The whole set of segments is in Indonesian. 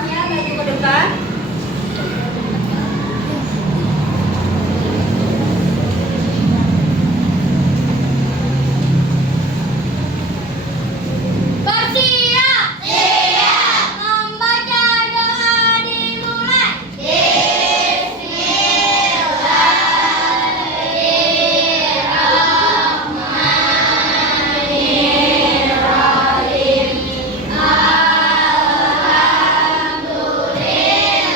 kelasnya maju ke depan. Bersiap. Siap. Membaca doa dimulai. Bismillahirrahmanirrahim. Alhamdulillah.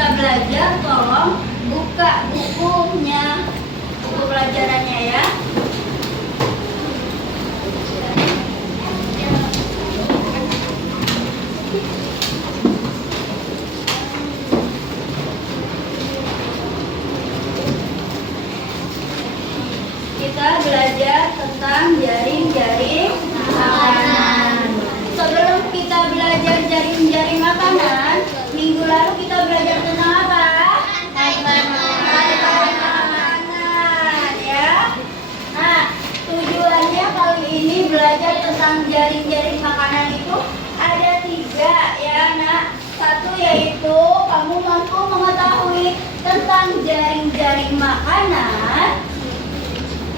kita belajar, tolong buka bukunya, buku pelajarannya ya. Kita belajar tentang jaring-jaring makanan. Sebelum kita belajar jaring-jaring makanan, minggu lalu kita belajar tentang apa? Rantai makanan ya. Nah, tujuannya kali ini belajar tentang jaring-jaring makanan itu ada 3 ya nak. Satu yaitu kamu mampu mengetahui tentang jaring-jaring makanan.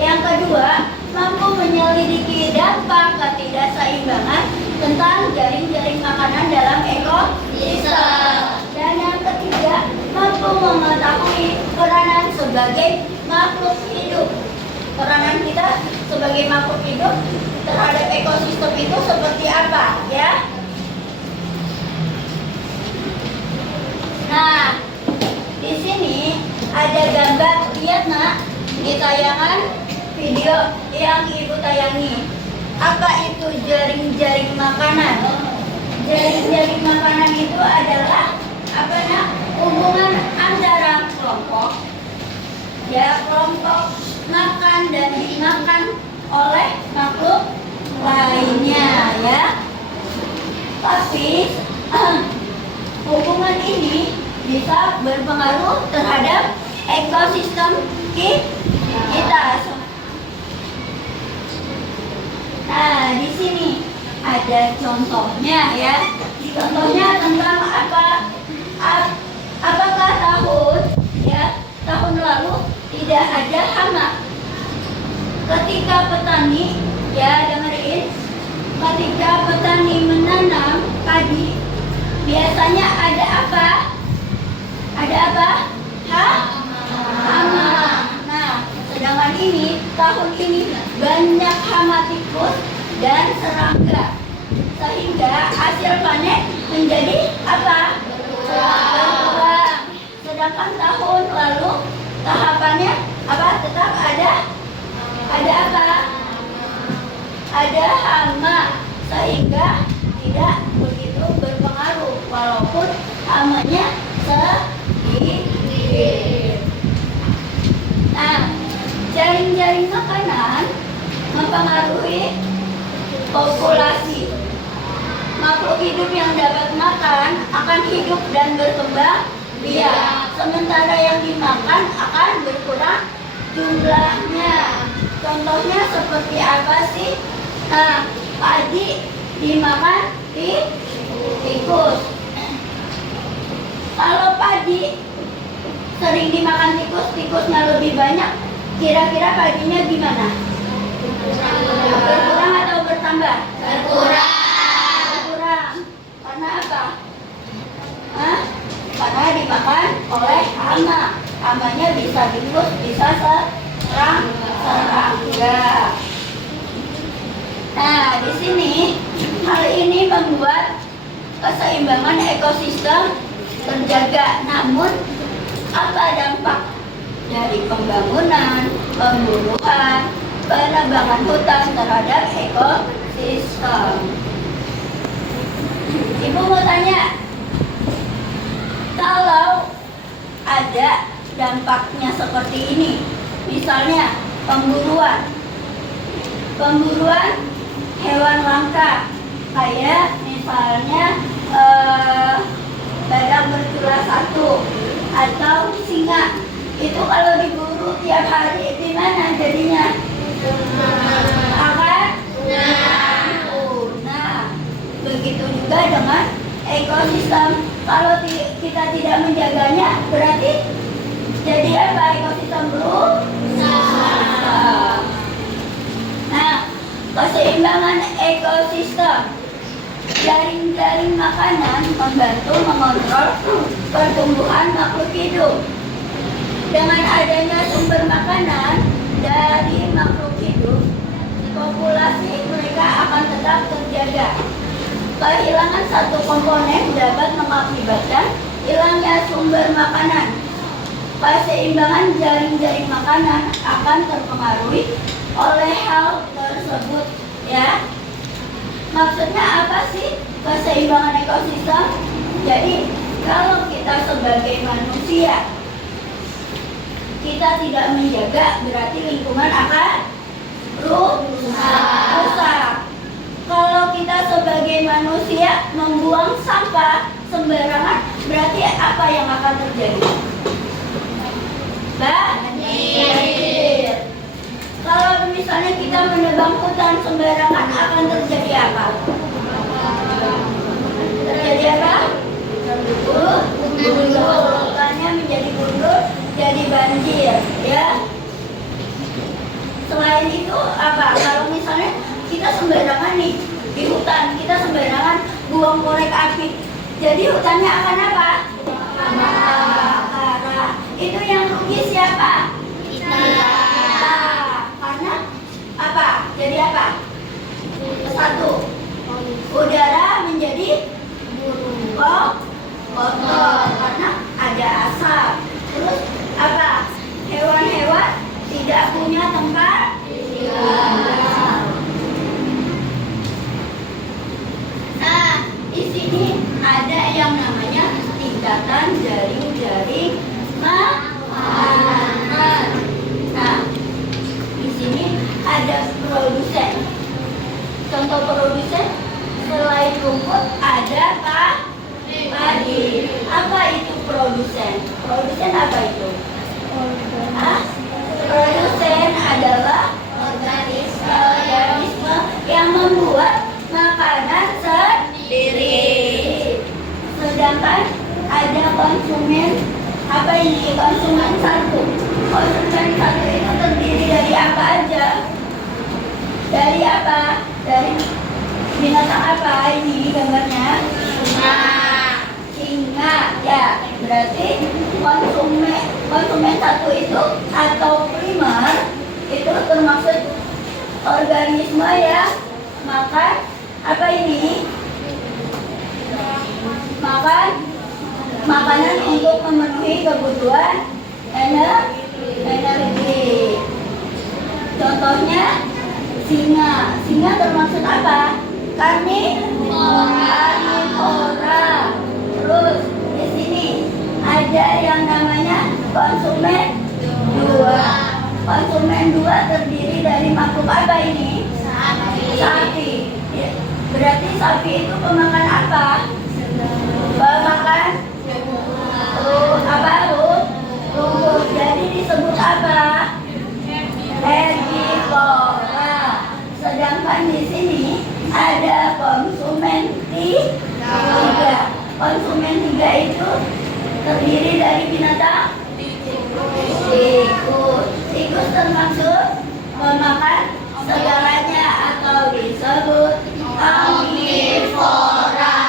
Yang kedua, mampu menyelidiki dampak ketidakseimbangan tentang jaring-jaring makanan dalam ekosistem. Dan yang ketiga, mampu mengetahui peranan sebagai makhluk hidup. Peranan kita sebagai makhluk hidup terhadap ekosistem itu seperti apa ya? Nah, di sini ada gambar, lihat nak, di tayangan video yang ibu tayangi. Apa itu jaring-jaring makanan? Jaring-jaring makanan itu adalah apa nak? Hubungan antara kelompok, ya kelompok makan dan dimakan oleh makhluk lainnya ya. Tapi hubungan ini bisa berpengaruh terhadap ekosistem kita. Nah, di sini ada contohnya ya. Contohnya tentang apa? Apakah tahun lalu tidak ada hama? Ketika petani, ya dengerin, ketika petani menanam padi, biasanya ada apa? Ada apa? Hama. Nah, sedangkan tahun ini banyak hama tikus dan serangga, sehingga hasil panen menjadi apa? Berkurang. Sedangkan tahun lalu tahapannya apa? Tetap ada apa? Ada hama, sehingga tidak begitu berpengaruh walaupun hamanya sedikit. Nah, jaring-jaring makanan mempengaruhi populasi. Makhluk hidup yang dapat makan akan hidup dan berkembang biak. Sementara yang dimakan akan berkurang jumlahnya. Contohnya seperti apa sih? Nah, padi dimakan tikus. Kalau padi sering dimakan tikus, tikusnya lebih banyak, kira-kira padinya gimana? Berkurang atau bertambah? Berkurang. Karena apa? Karena dimakan oleh hama. Hamanya bisa tikus, bisa serangga. Nah, di sini hal ini membuat keseimbangan ekosistem terjaga. Namun, apa dampak dari pembangunan, pemburuan, penebangan hutan terhadap ekosistem? Ibu mau tanya, kalau ada dampaknya seperti ini, misalnya pemburuan hewan langka, kayak misalnya badak bertulah 1 atau singa, itu kalau diburu tiap hari gimana jadinya? Akan punah. Begitu juga dengan ekosistem. Kalau kita tidak menjaganya, berarti jadi apa? Ekosistem rusak. Nah, keseimbangan ekosistem. Jaring-jaring makanan membantu mengontrol pertumbuhan makhluk hidup. Dengan adanya sumber makanan dari makhluk hidup, populasi mereka akan tetap terjaga. Kehilangan satu komponen dapat mengakibatkan hilangnya sumber makanan. Keseimbangan jaring-jaring makanan akan terpengaruhi oleh hal tersebut, ya. Maksudnya apa sih keseimbangan ekosistem? Jadi kalau kita sebagai manusia kita tidak menjaga, berarti lingkungan akan rusak. Kalau kita sebagai manusia membuang sampah sembarangan, berarti apa yang akan terjadi? Banjir. Kalau misalnya kita menebang hutan sembarangan, akan terjadi apa? Terjadi apa? Gundul. Hutannya menjadi gundul, jadi banjir, ya. Selain itu apa? Kalau misalnya kita sembarangan nih di hutan, kita sembarangan buang korek api, jadi hutannya akan apa? Kebakaran. Itu yang rugi siapa? Kita. Karena apa? Jadi apa? Satu, udara menjadi kotor karena ada asap. Terus apa? Hewan-hewan tidak punya tempat tinggal. Nah, di sini ada yang namanya tingkatan jaring-jaring makanan. Nah, di sini ada produsen. Contoh produsen selain rumput ada padi. Apa itu produsen? Produsen apa itu? Produsen adalah organisme yang membuat makanan sendiri. Sedangkan ada konsumen. Apa ini konsumen satu? Konsumen satu itu terdiri dari apa aja? Dari apa? Dari binatang apa ini gambarnya? Singa, ya. Berarti konsumen satu itu atau primer itu termaksud organisme yang makan apa ini? Makan makanan untuk memenuhi kebutuhan energi. Contohnya singa. Singa termaksud apa? Karnivora. Terus di sini ada yang namanya konsumen dua. Konsumen dua terdiri dari makhluk apa ini? Sapi. Ya. Berarti sapi itu pemakan apa? Pemakan rumput. Jadi disebut apa? Herbivora. Sedangkan di sini ada konsumen tiga. Konsumen tiga itu terdiri dari binatang tikus. Tikus termasuk memakan segalanya atau disebut omnivora.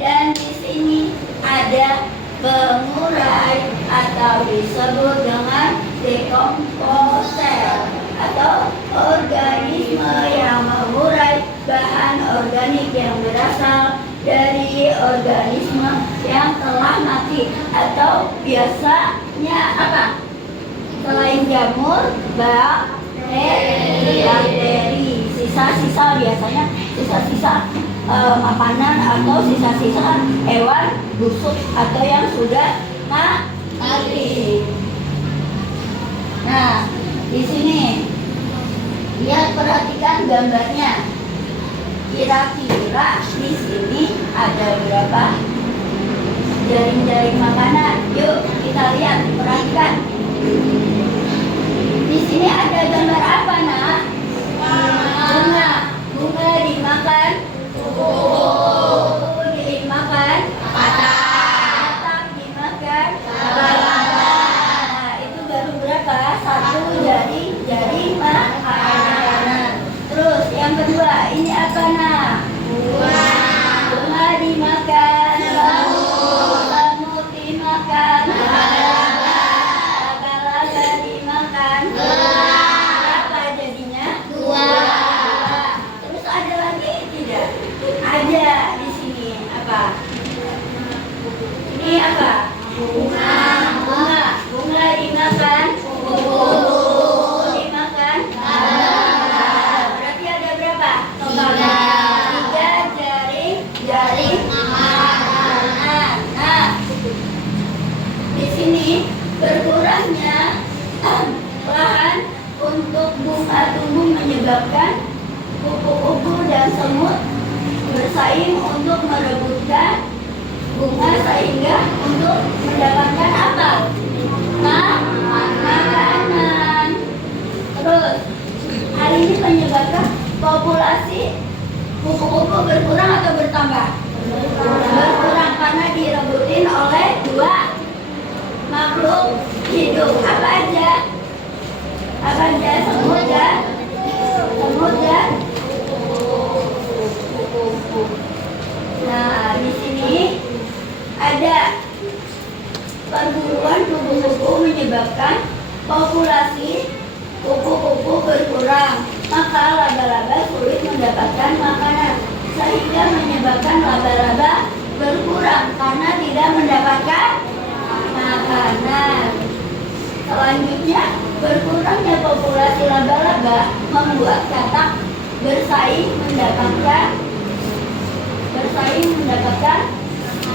Dan di sini ada pengurai atau disebut dengan dekomposer atau organisme yang mengurai bahan organik yang berasal dari organisme yang telah mati atau biasanya apa? Selain jamur, bakteri. Sisa-sisa biasanya sisa-sisa makanan atau sisa-sisa hewan busuk atau yang sudah mati. Nah, di sini lihat, perhatikan gambarnya. Kira-kira di sini ada berapa jaring-jaring makanan? Yuk kita lihat, perhatikan. Di sini ada gambar apa, Nak? Bunga. Bunga dimakan. Kuku dimakan. Batang dimakan. Nah, itu baru berapa? Satu jaring makanan. Terus yang kedua, ini apa, Nak? Bunga dimakan. Lemut dimakan. Laba dimakan. Bunga dimakan. Dimakan. Berarti ada berapa? Tiga jaring. Nah, di sini berkurangnya lahan untuk bunga tumbuh menyebabkan kupu-kupu dan semut bersaing untuk merebutkan bunga sehingga untuk mendapatkan apa? Makanan. Terus hal ini menyebabkan populasi kupu-kupu berkurang atau bertambah? Berkurang karena direbutin oleh dua makhluk hidup. Apa aja? Semut dan kupu-kupu. Nah, di sini ada perburuan kupu-kupu menyebabkan populasi kupu-kupu berkurang, maka laba-laba sulit mendapatkan makanan sehingga menyebabkan laba-laba berkurang karena tidak mendapatkan makanan. Selanjutnya, berkurangnya populasi laba-laba membuat katak bersaing mendapatkan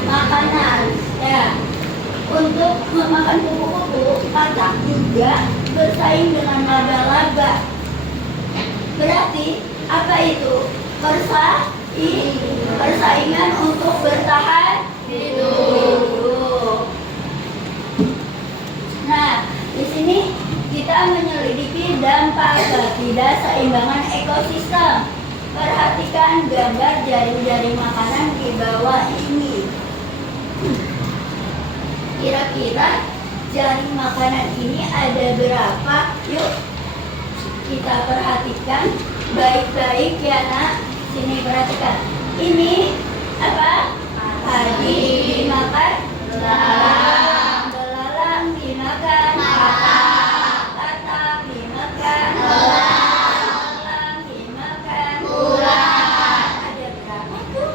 makanan. Ya, untuk memakan kupu-kupu, katak juga bersaing dengan laba-laba. Berarti apa itu? Persaingan untuk bertahan hidup. Nah, di sini kita menyelidiki dampak ketidakseimbangan ekosistem. Perhatikan gambar jaring-jaring makanan di bawah ini. Kira-kira jaring makanan ini ada berapa? Yuk kita perhatikan baik-baik ya nak. Sini perhatikan. Ini apa? Padi dimakan. Belalang dimakan. Katak dimakan. Elang dimakan. Ada berapa tuh?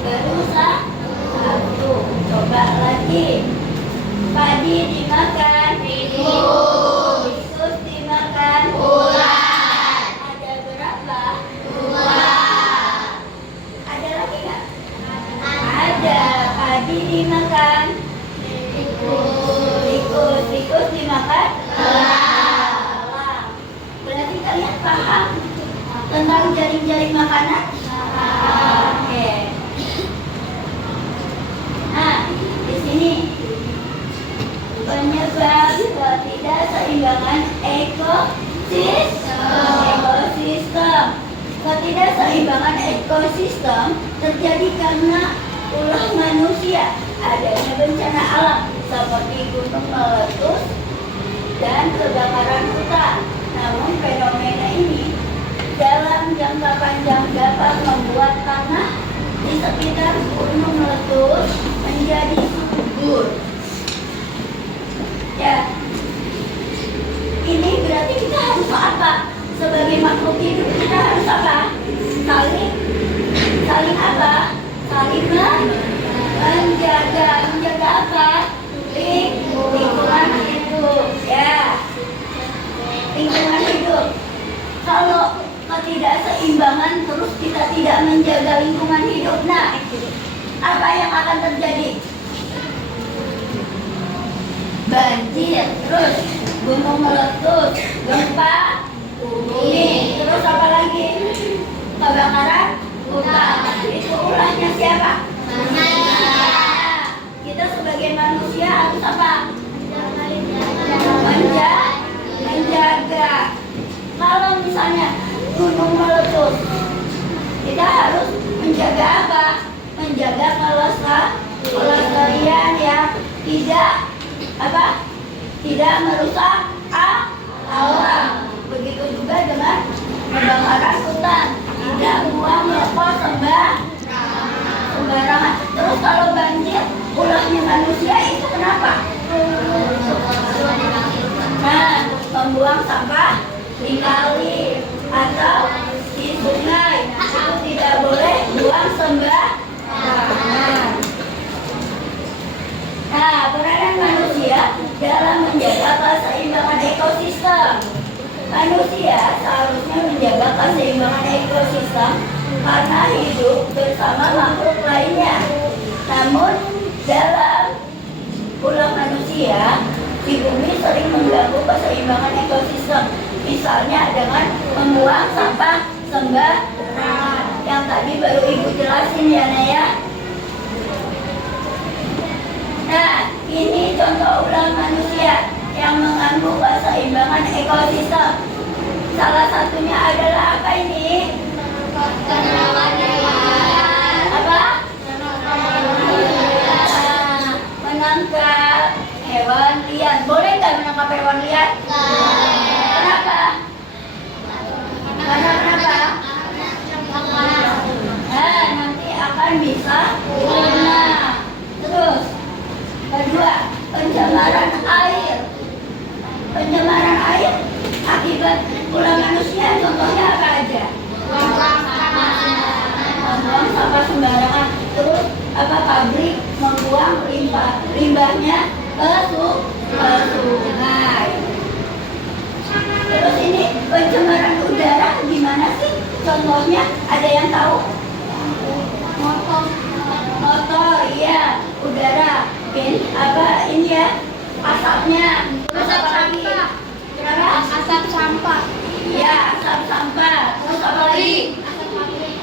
Baru satu. Coba lagi. Padi dimakan. Tikus dimakan. Ada berapa? Ada lagi nggak? Ada. Padi dimakan. Tikus dimakan. Elang. Berarti kalian paham tentang jaring-jaring makanan? Oke. Nah, di sini penyebab ketidakseimbangan ekosistem. Ketidakseimbangan ekosistem terjadi karena ulah manusia, adanya bencana alam seperti gunung meletus dan kebakaran hutan. Namun fenomena ini dalam jangka panjang dapat membuat tanah di sekitar gunung meletus menjadi subur. Ya, ini berarti kita harus apa? Sebagai makhluk hidup kita harus apa? Saling apa? Saling menjaga apa? Lingkungan hidup. Ya, lingkungan hidup. Kalau ketidakseimbangan terus kita tidak menjaga lingkungan hidup, nah apa yang akan terjadi? Banjir, terus gunung meletus, gempa bumi, terus apa lagi? Kebakaran hutan. Itu ulahnya siapa? Kita sebagai manusia harus apa? Menjaga. Kalau misalnya gunung meletus, kita harus menjaga apa? Menjaga kelestarian yang tidak merusak alam. Begitu juga dengan kebakaran hutan, tidak buang rokok sembarangan. Terus kalau banjir, ulahnya manusia itu kenapa? Nah, membuang sampah di kali atau di sungai, itu tidak boleh buang sembarangan. Nah, dalam menjaga keseimbangan ekosistem. Manusia seharusnya menjaga keseimbangan ekosistem karena hidup bersama makhluk lainnya. Namun, dalam ulah manusia di bumi sering mengganggu keseimbangan ekosistem. Misalnya dengan membuang sampah sembarangan. Yang tadi baru Ibu jelasin ya, Naya. Nah, ini contoh ulah manusia yang mengganggu keseimbangan ekosistem. Salah satunya adalah apa ini? Apa? Menangkap hewan liar. Boleh nggak menangkap hewan liar? Kenapa? Kenapa? Nah, nanti akan bisa punah. Terus, kedua, pencemaran air. Pencemaran air akibat ulah manusia, contohnya apa aja? Membuang sampah sembarangan. Terus apa, pabrik membuang limbahnya ke sungai. Terus ini pencemaran udara gimana sih? Contohnya ada yang tahu? Motor, ya, udara. Apa ini ya? Asapnya. Asap sampah. Kenapa? Asap sampah. Ya, asap sampah. Terus apa lagi?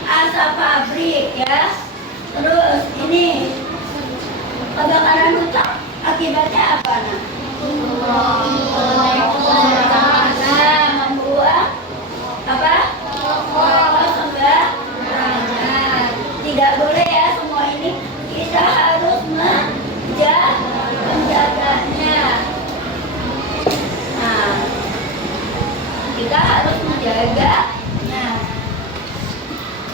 Asap pabrik ya. Terus ini kebakaran hutan akibatnya apa nah? Nah, membuang apa? Rokok sembarangan. Tidak boleh ya semua ini. Kita harus menjaganya. Nah, kita harus menjaganya.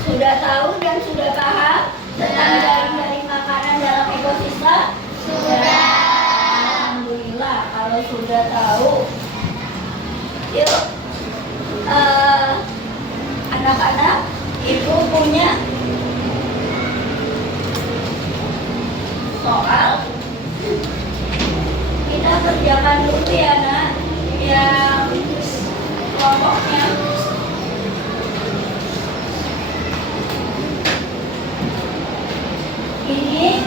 Sudah tahu dan sudah paham tentang jaring-jaring makanan dalam ekosistem? Sudah. Alhamdulillah kalau sudah tahu. Yuk, anak-anak, Ibu punya soal. Kita kerjakan dulu ya, Nak, yang kelompoknya. Ini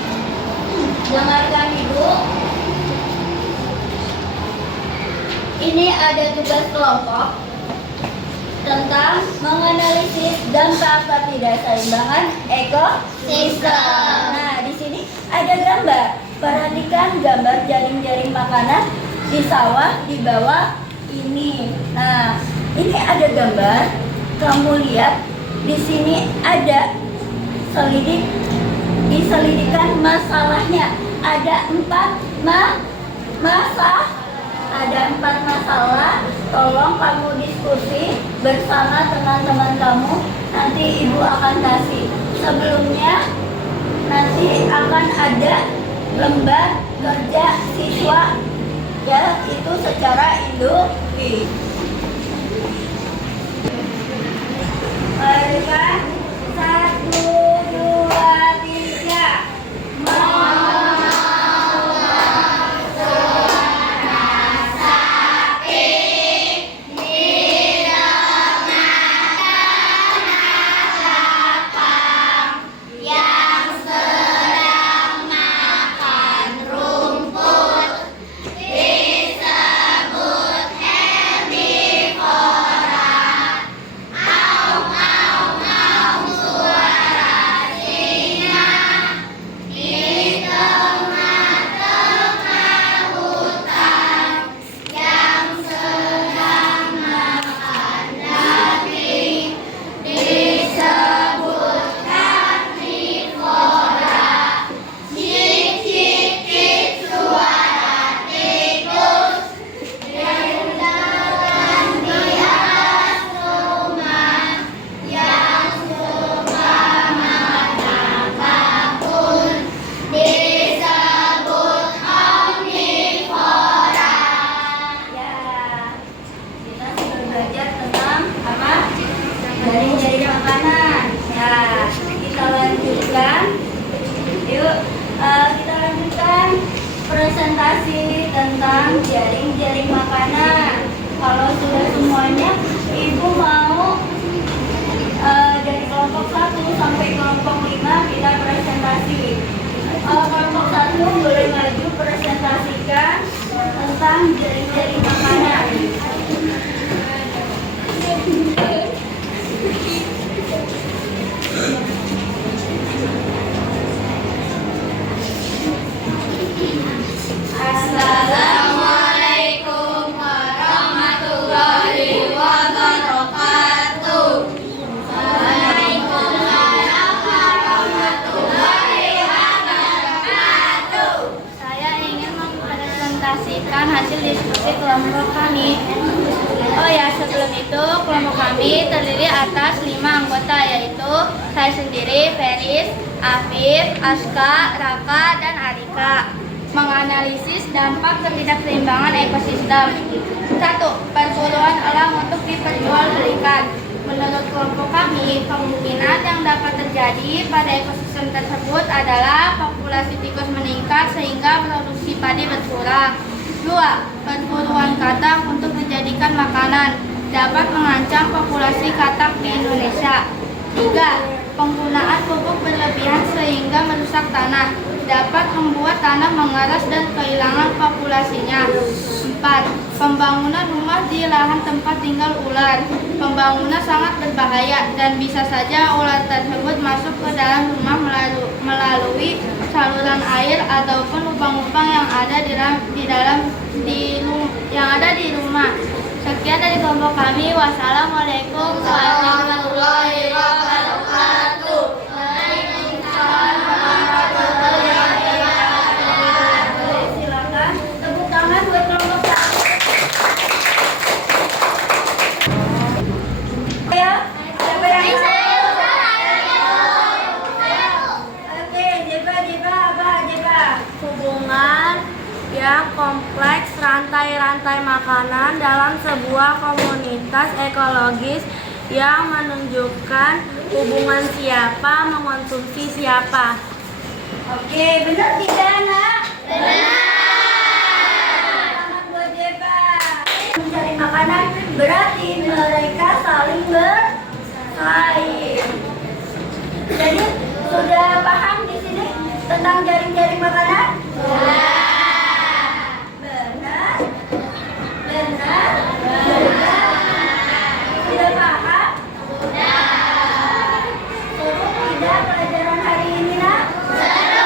dengarkan Ibu. Ini ada tugas kelompok tentang menganalisis dampak ketidakseimbangan ekosistem. Nah, di sini ada gambar. Perhatikan gambar jaring-jaring makanan di sawah di bawah ini. Nah, ini ada gambar. Kamu lihat di sini ada diselidikkan masalahnya. Ada 4 masalah. Tolong kamu diskusi bersama teman-teman kamu. Nanti Ibu akan kasih. Sebelumnya nanti akan ada lembar kerja siswa ya, itu secara induktif. Mari Pak. 1, 2, 3. presentasi tentang jaring-jaring makanan. Kalau sudah semuanya, Ibu mau dari kelompok 1 sampai kelompok 5 kita presentasi. Kelompok 1 boleh maju presentasikan tentang jaring-jaring makanan. Assalamualaikum warahmatullahi wabarakatuh. Waalaikumsalam warahmatullahi wabarakatuh. Saya ingin mempresentasikan hasil diskusi kelompok kami. Oh ya, sebelum itu kelompok kami terdiri atas 5 anggota, yaitu saya sendiri, Feris, Afif, Aska, Raka, dan Arika. Menganalisis dampak ketidakseimbangan ekosistem. 1. Perburuan alam untuk diperjualbelikan. Menurut kelompok kami, kemungkinan yang dapat terjadi pada ekosistem tersebut adalah populasi tikus meningkat sehingga produksi padi berkurang. 2. Perburuan katak untuk dijadikan makanan dapat mengancam populasi katak di Indonesia. 3. Penggunaan pupuk berlebihan sehingga merusak tanah dapat membuat tanah mengeras dan kehilangan populasinya. 4. Pembangunan rumah di lahan tempat tinggal ular. Pembangunan sangat berbahaya dan bisa saja ular tersebut masuk ke dalam rumah melalui saluran air ataupun lubang-lubang yang ada di rumah. Sekian dari kelompok kami. Wassalamualaikum warahmatullahi wabarakatuh. Waalaikumsalam warahmatullahi wabarakatuh. Silakan tepuk tangan buat kelompok 1. Ya, siapa yang Oke, Jeba, apa Jeba? Hubungan yang kompleks rantai-rantai makanan dalam sebuah komunitas ekologis yang menunjukkan hubungan siapa mengonsumsi siapa. Oke, benar tidak, Nak? Selamat buat Jeba. Mencari makanan berarti mereka saling bersaing. Jadi, sudah paham di sini tentang jaring-jaring makanan? Benar. Sudah paham? Seru tidak pelajaran hari ini, Nak? Seru?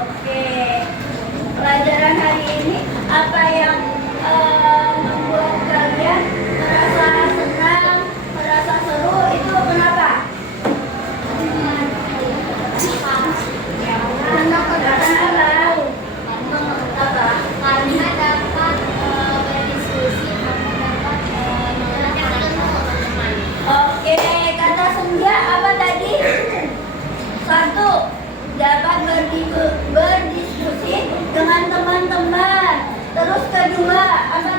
Oke. Pelajaran hari ini apa yang membuat kalian merasa senang, merasa seru, itu kenapa? Karena dapat berdiskusi dapat mengenalkan teman-teman. Oke, kata Senja apa tadi? 1. Dapat berdiskusi dengan teman-teman. Terus kedua, apa